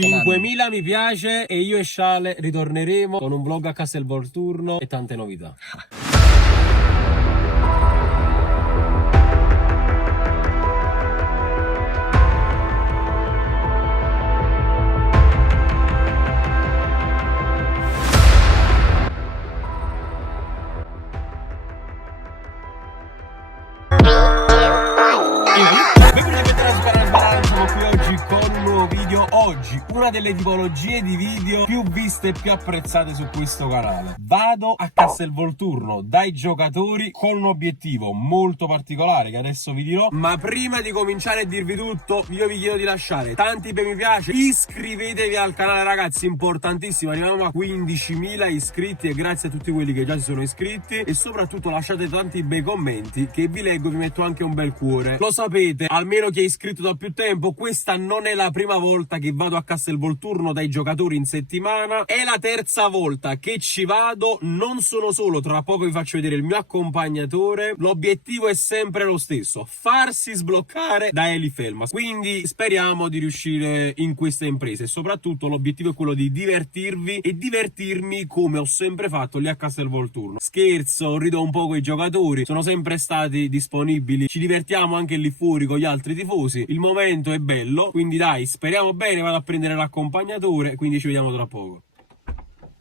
5.000 mi piace e io e Sciale ritorneremo con un vlog a Castelvolturno e tante novità. Oggi una delle tipologie di video più viste e più apprezzate su questo canale. Vado a Castelvolturno dai giocatori con un obiettivo molto particolare che adesso vi dirò. Ma prima di cominciare a dirvi tutto, io vi chiedo di lasciare tanti bei mi piace, iscrivetevi al canale ragazzi, importantissimo, arriviamo a 15.000 iscritti e grazie a tutti quelli che già si sono iscritti e soprattutto lasciate tanti bei commenti che vi leggo, vi metto anche un bel cuore. Lo sapete, almeno chi è iscritto da più tempo, questa non è la prima volta che vado a Castelvolturno dai giocatori in settimana, è la terza volta che ci vado, non sono solo, tra poco vi faccio vedere il mio accompagnatore. L'obiettivo è sempre lo stesso, farsi sbloccare da Elifelmas, quindi speriamo di riuscire in questa impresa e soprattutto l'obiettivo è quello di divertirvi e divertirmi come ho sempre fatto lì a Castelvolturno. Scherzo, rido un po' con i giocatori, sono sempre stati disponibili, ci divertiamo anche lì fuori con gli altri tifosi, il momento è bello, quindi dai, speriamo bene. Vado a prendere l'accompagnatore, quindi ci vediamo tra poco.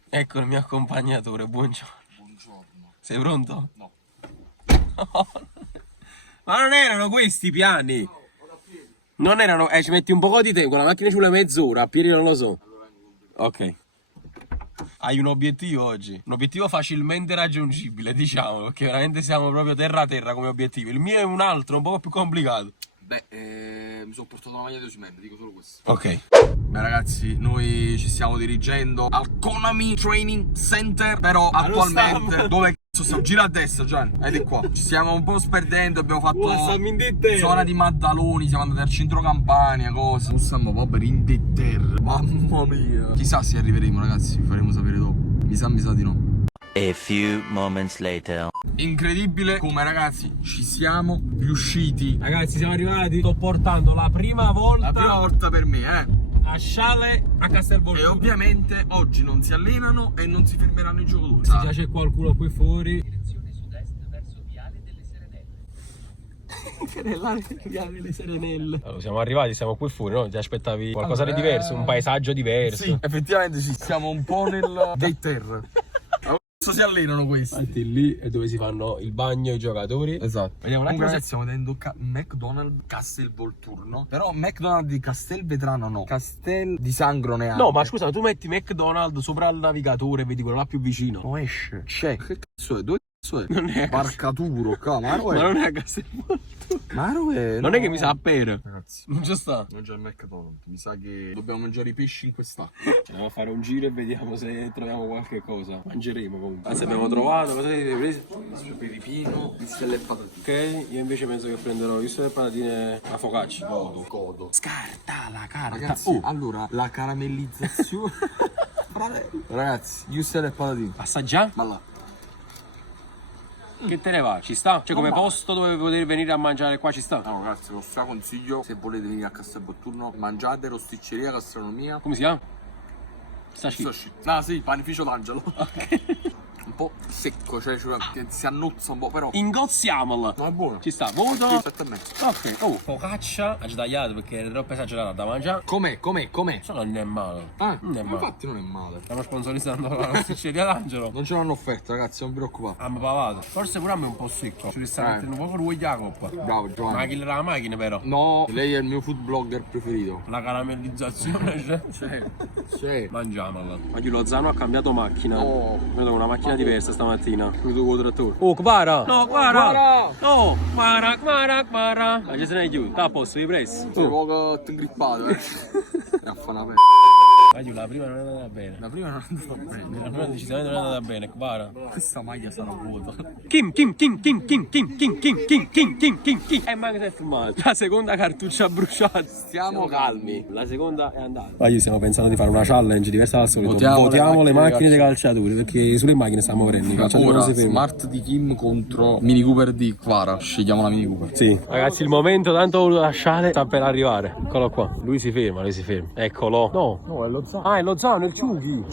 Ecco il mio accompagnatore, buongiorno. Buongiorno. Sei pronto? No. Ma non erano questi i piani? Non erano, ci metti un po' di tempo, la macchina ci vuole mezz'ora, a piedi non lo so. Ok. Hai un obiettivo oggi? Un obiettivo facilmente raggiungibile, diciamo, perché veramente siamo proprio terra a terra come obiettivo. Il mio è un altro, un po' più complicato. Beh, mi sono portato una maglia di Osimhen, dico solo questo. Ok. Beh ragazzi, noi ci stiamo dirigendo al Konami Training Center, però attualmente dove cazzo stiamo? Gira a destra Gian, ed qua. Ci stiamo un po' sperdendo, abbiamo fatto zona di Maddaloni, siamo andati al centro Campania, cosa. Non stiamo proprio in terra, mamma mia. Chissà se arriveremo ragazzi, vi faremo sapere dopo. Mi sa di no. A few moments later. Incredibile come ragazzi ci siamo riusciti. Ragazzi siamo arrivati, sto portando la prima volta Per me a Sciale a Castelvolturno. E ovviamente oggi non si allenano e non si fermeranno i giocatori. Se già c'è qualcuno qui fuori. Direzione sud-est verso Viale delle Serenelle. Viale delle Serenelle. Allora, siamo arrivati, siamo qui fuori, no? Ti aspettavi qualcosa di diverso, un paesaggio diverso. Sì, effettivamente ci siamo un po' nel gate terra. Si allenano questi. Infatti lì è dove si fanno il bagno i giocatori. Esatto. Vediamo un attimo se stiamo vedendo McDonald's Castelvolturno. Però McDonald's di Castelvetrano no. Castel di Sangro neanche. No, ma scusa, tu metti McDonald's sopra il navigatore e vedi quello là più vicino. non esce. C'è. Che cazzo è? Dove cazzo è? Non è a Barcaturo, Ma non è a Castelvolturno. Maro è. Non è che mi sa a pera. Ragazzi, Non ci sta. mangia il McDonald's. Mi sa che dobbiamo mangiare i pesci in quest'acqua. Andiamo a fare un giro e vediamo se troviamo qualche cosa. Mangeremo comunque. Se abbiamo trovato, cosa avete preso? Peripino, vistelle e patatine. Ok, io invece penso che prenderò visto le patatine a focaccia. Codo. Scarta la carta. Ragazzi, allora, la caramellizzazione. Ragazzi, vistelle e patatine. Assaggiare? Ma là. Che te ne va? Ci sta? Cioè come posto dove poter venire a mangiare qua ci sta? No ragazzi, lo straconsiglio, se volete venire a Castelvolturno, mangiate rosticceria gastronomia. Come si chiama? Sashi. Ah sì, panificio d'angelo. Un po' secco, cioè che si annuzza un po', però Ingozziamola. no, è buono. Ci sta, voto. 7,5. Ok. Oh, focaccia ha sbagliato perché è troppo esagerata da mangiare. Com'è? Se no non è male. Ah, Non è male. infatti non è male. Stiamo sponsorizzando la rosticceria d'Angelo. Non ce l'hanno offerta, ragazzi, non vi preoccupate. Ah, ma pavato. Forse pure a me è un po' secco. Ci sta mettendo un po' fuori la coppa. Bravo Ma Giovanni. chi la macchina però? No, lei è il mio food blogger preferito. La caramellizzazione c'è. Sì. Mangiamola. Ma chi lo Zano ha cambiato macchina. Oh. Vedo una macchina diversa stamattina. Vedo con il trattore. Oh, guarda! No, guarda! No, guarda! Ma ci se ne chiude. Sta a posto, vi presto. Sei poco ingrippato, A fare una La prima non è andata bene. La prima non è andata bene. La prima decisamente non è andata bene, guarda. Questa maglia sarà vuota. Kim. Manca si è fumato. La seconda cartuccia bruciata. Stiamo calmi. La seconda è andata. Ma io stiamo pensando di fare una challenge diversa dal solito. Votiamo le macchine dei calciatori, perché sulle macchine stiamo morendo. I calciatori non si fermano. Smart di Kim contro Mini Cooper di Quara. Scegliamo la Mini Cooper. Sì. Ragazzi, il momento tanto voluto lasciare sta per arrivare. Eccolo qua. Lui si ferma. Eccolo. No, è lo Zano. Ah, è lo Zano, è il Ciuchi. Il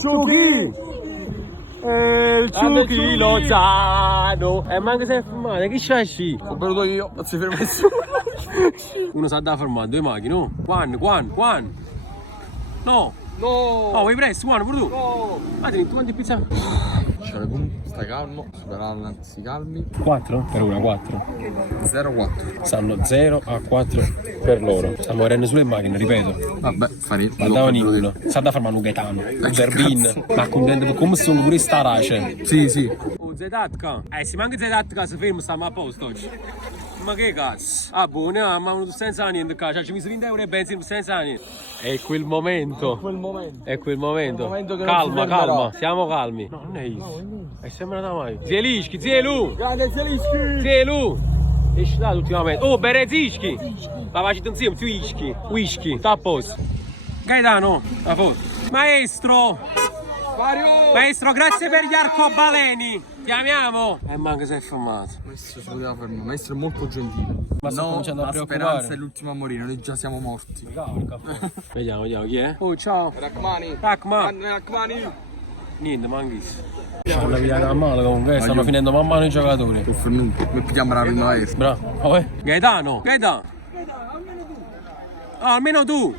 Ciuchi, lo Zano. Manca se è fumato. Chi c'è qui? Ho bevuto io, non si ferma nessuno. Uno sa da fermare, due macchine, no? One. No, vuoi presto, Juan, pure tu? No. Guarda, tu quanti pizza? Cioè, stai calmo, Super si calmi. 4? Per una 4. 0-4. Stanno 0 a 4 per loro. Stiamo morendo sulle macchine, ripeto. Vabbè, farete. Andava Nicola. Sa da fermare un Gaetano, un Zerbin. Ma contento come sono pure sta race. Sì. Oh, Zedatka. Se manca Zedatka si ferma, stiamo a posto oggi. Ma che cazzo? Ah, buono, ma non senza niente, cazzo. Ci ho messo 20 euro e benzina senza niente. È quel momento. È quel momento. Calma. Siamo calmi. No, non è isso. È sembrata mai. Zielu. Grande Zelischi. Zielu. E stato ultimamente. Oh, Berezischi. La faccio insieme, whisky. Sta a posto. Gaetano, a posto. Maestro, grazie per gli arcobaleni. Ti amiamo. Manca si è fermato. Maestro si poteva fermare. Maestro è molto gentile. Ma sto cominciando a la preoccupare. speranza è l'ultima a morire, noi già siamo morti. Vediamo chi è. Oh, ciao. Rachmani. Niente, manchissimo. Stanno via male comunque, stanno finendo man mano i giocatori. Mi pigliamo la primavera. Bravo. Gaetano. Almeno tu.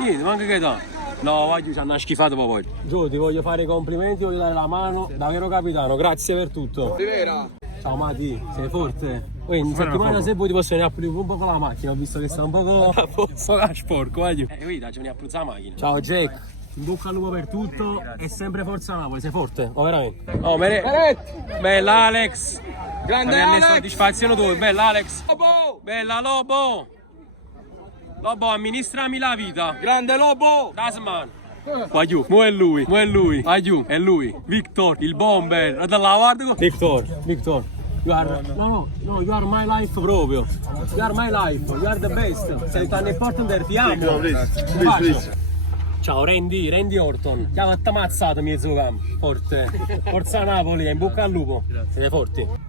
Niente, manca Gaetano. No, voglio, ci hanno schifato poi. Giù, ti voglio fare i complimenti, voglio dare la mano da vero capitano, grazie per tutto. Rivera. Ciao Mati, sei forte? In settimana se vuoi ti posso venire a pulire un po' con la macchina, ho visto che sta un po' sporco, voglio. Guida, ci vieni a pulizzare la macchina. Ciao Jack, in bocca al lupo per tutto e sempre forza Napoli, sei forte? Oh veramente? Oh, bella Alex! Grande Alex! Soddisfazione tua, bella Alex! Lobo! Bella Lobo! Lobo, amministrami la vita. Grande Lobo. Tasman. Guagliù, mo è lui. Guagliù, è lui. Victor, il bomber. Dalla guarda. Victor. You are, no, you are my life proprio. You are my life. You are the best. Sei tan important, ti amo. Ciao Randy Orton. Ti ha ammazzato mezzo campo. Forte. Forza Napoli, in bocca al lupo. Siete forti.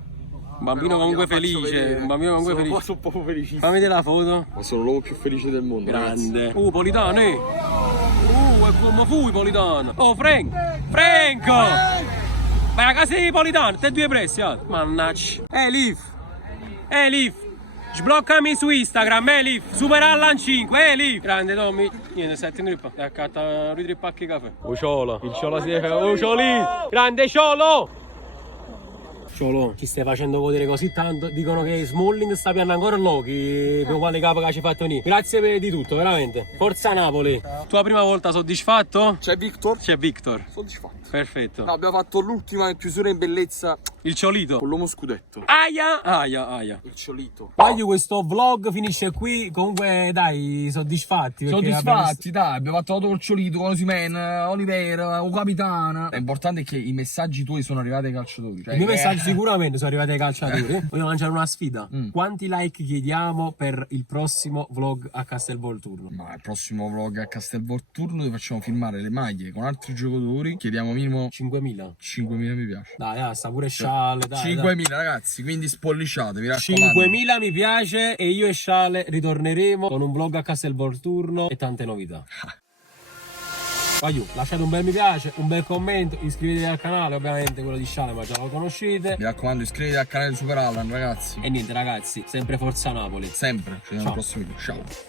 Un bambino comunque felice, Sono un po' felicissimo. Fammi vedere la foto. Ma sono l'uomo più felice del mondo. Grande. Politano, è come fu Politano. Oh, Franco! Vai a casa di Politano, te due pressi, mannaggia. Liv. Sbloccami su Instagram, Liv. Superalla in 5, Liv. Grande Tommy. Niente, 7 grippa. Ti accatta 2-3 pacchi di caffè. Il Ciolo si è... Cioli. Grande Ciolo. Ciolo, ci stai facendo godere così tanto. Dicono che Smalling sta piando ancora l'occhi per quale capo che ci hai fatto lì. Grazie di tutto, veramente. Forza Napoli. Tua prima volta soddisfatto? C'è Victor. Soddisfatto. Perfetto. No, abbiamo fatto l'ultima chiusura in bellezza. Il Ciolito. Con l'uomo scudetto. Aia. Il Ciolito. Voglio questo vlog finisce qui. Comunque dai, soddisfatti. Dai, abbiamo fatto l'auto col Ciolito, con Osimhen, Oliveira, o Capitana. L'importante è che i messaggi tuoi sono arrivati ai calciatori. Cioè, I miei messaggi sicuramente sono arrivati ai calciatori. Voglio lanciare una sfida. Quanti like chiediamo per il prossimo vlog a Castelvolturno? Ma il prossimo vlog a Castelvolturno dove facciamo filmare le maglie con altri giocatori. Chiediamo minimo 5.000. 5.000 mi piace. Dai, sta pure Sciale. 5.000 ragazzi, quindi spolliciate, mi raccomando. 5.000 mi piace e io e Sciale ritorneremo con un vlog a Castelvolturno e tante novità. Vai, lasciate un bel mi piace, un bel commento, iscrivetevi al canale, ovviamente quello di Sciale ma già lo conoscete. Mi raccomando, iscrivetevi al canale di Super Allan ragazzi. E niente ragazzi, sempre Forza Napoli. Sempre, ci vediamo al prossimo video, ciao.